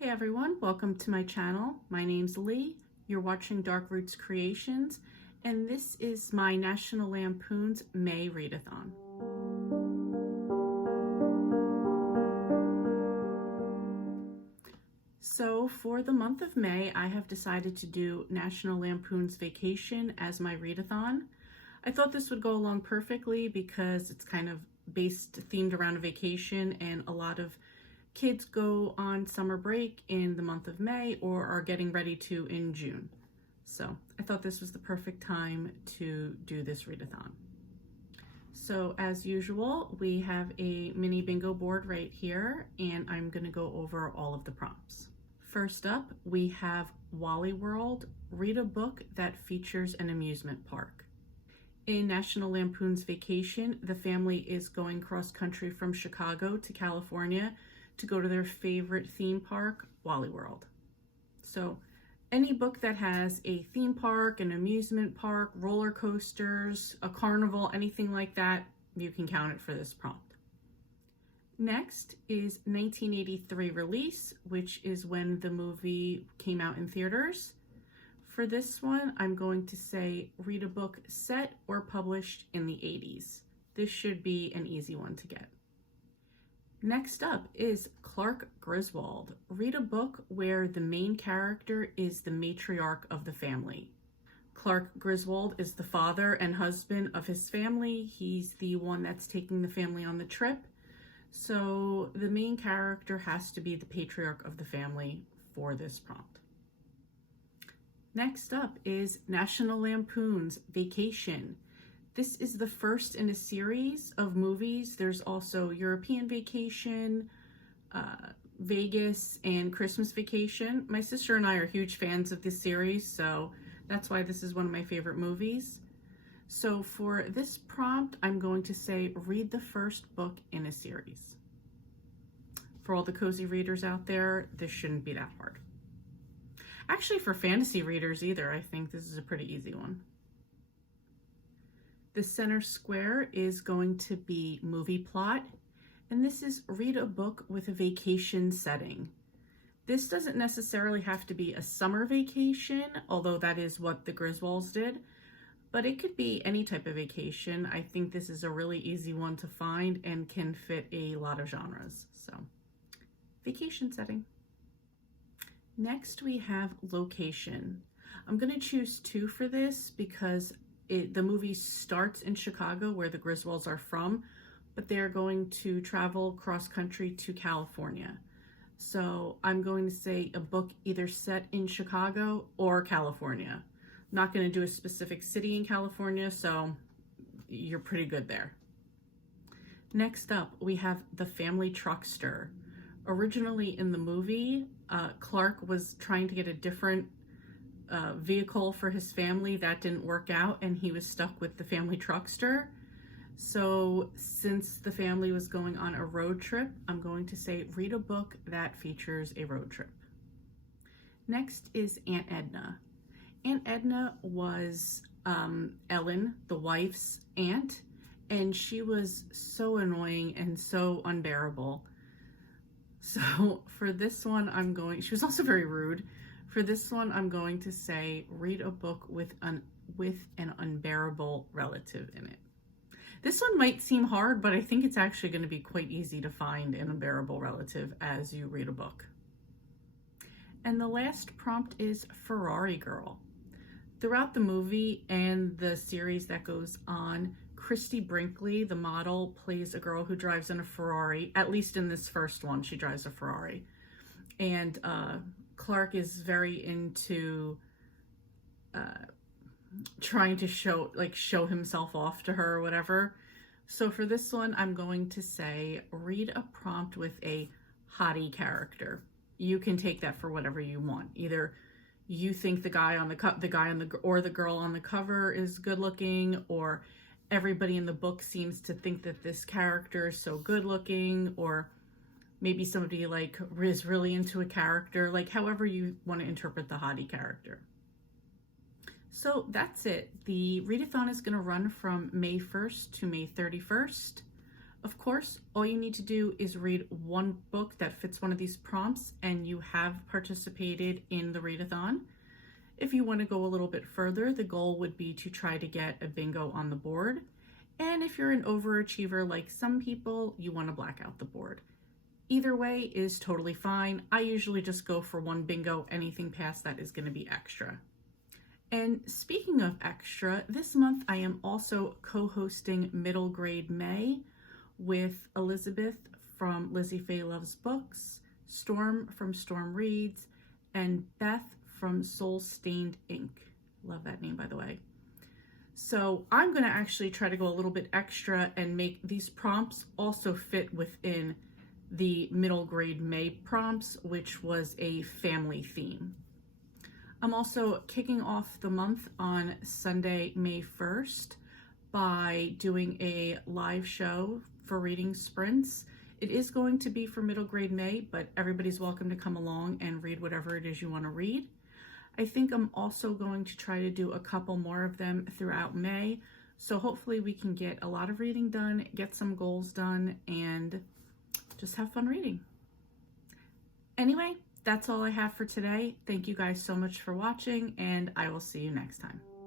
Hey everyone, welcome to my channel. My name's Lee. You're watching Dark Roots Creations, and this is my National Lampoon's May Readathon. So for the month of May, I have decided to do National Lampoon's Vacation as my readathon. I thought this would go along perfectly because it's kind of themed around a vacation, and a lot of kids go on summer break in the month of May or are getting ready to in June. So I thought this was the perfect time to do this readathon. So as usual, we have a mini bingo board right here, and I'm going to go over all of the prompts. First up, we have Wally World, read a book that features an amusement park. In National Lampoon's Vacation, the family is going cross-country from Chicago to California to go to their favorite theme park, Wally World. So any book that has a theme park, an amusement park, roller coasters, a carnival, anything like that, you can count it for this prompt. Next is 1983 release, which is when the movie came out in theaters. For this one, I'm going to say read a book set or published in the 80s. This should be an easy one to get. Next up is Clark Griswold. Read a book where the main character is the matriarch of the family. Clark Griswold is the father and husband of his family. He's the one that's taking the family on the trip. So the main character has to be the patriarch of the family for this prompt. Next up is National Lampoon's Vacation. This is the first in a series of movies. There's also European Vacation, Vegas, and Christmas Vacation. My sister and I are huge fans of this series, so that's why this is one of my favorite movies. So for this prompt, I'm going to say read the first book in a series. For all the cozy readers out there, this shouldn't be that hard. Actually, for fantasy readers either, I think this is a pretty easy one. The center square is going to be movie plot, and this is read a book with a vacation setting. This doesn't necessarily have to be a summer vacation, although that is what the Griswolds did, but it could be any type of vacation. I think this is a really easy one to find and can fit a lot of genres. So, vacation setting. Next we have location. I'm going to choose two for this because the movie starts in Chicago, where the Griswolds are from, but they're going to travel cross-country to California. So I'm going to say a book either set in Chicago or California. I'm not going to do a specific city in California, so you're pretty good there. Next up, we have The Family Truckster. Originally in the movie, Clark was trying to get a different vehicle for his family. That didn't work out, and he was stuck with the family truckster. So since the family was going on a road trip, I'm going to say read a book that features a road trip. Next is Aunt Edna. Aunt Edna was Ellen, the wife's aunt, and she was so annoying and so unbearable. So for this one, she was also very rude. For this one, I'm going to say read a book with an unbearable relative in it. This one might seem hard, but I think it's actually going to be quite easy to find an unbearable relative as you read a book. And the last prompt is Ferrari Girl. Throughout the movie and the series that goes on, Christy Brinkley, the model, plays a girl who drives in a Ferrari. At least in this first one, she drives a Ferrari. And Clark is very into trying to show himself off to her or whatever. So for this one, I'm going to say read a prompt with a hottie character. You can take that for whatever you want. Either you think the girl on the cover is good looking, or everybody in the book seems to think that this character is so good looking, or maybe somebody is really into a character, however you want to interpret the hottie character. So that's it. The readathon is going to run from May 1st to May 31st. Of course, all you need to do is read one book that fits one of these prompts and you have participated in the readathon. If you want to go a little bit further, the goal would be to try to get a bingo on the board. And if you're an overachiever like some people, you want to black out the board. Either way is totally fine. I usually just go for one bingo. Anything past that is going to be extra. And speaking of extra, this month I am also co-hosting Middle Grade May with Elizabeth from Lizzie Faye Loves Books, Storm from Storm Reads, and Beth from Soul Stained Ink. Love that name, by the way. So I'm going to actually try to go a little bit extra and make these prompts also fit within the Middle Grade May prompts, which was a family theme. I'm also kicking off the month on Sunday, May 1st by doing a live show for reading sprints. It is going to be for Middle Grade May, but everybody's welcome to come along and read whatever it is you want to read. I think I'm also going to try to do a couple more of them throughout May. So hopefully we can get a lot of reading done, get some goals done, and just have fun reading. Anyway, that's all I have for today. Thank you guys so much for watching, and I will see you next time.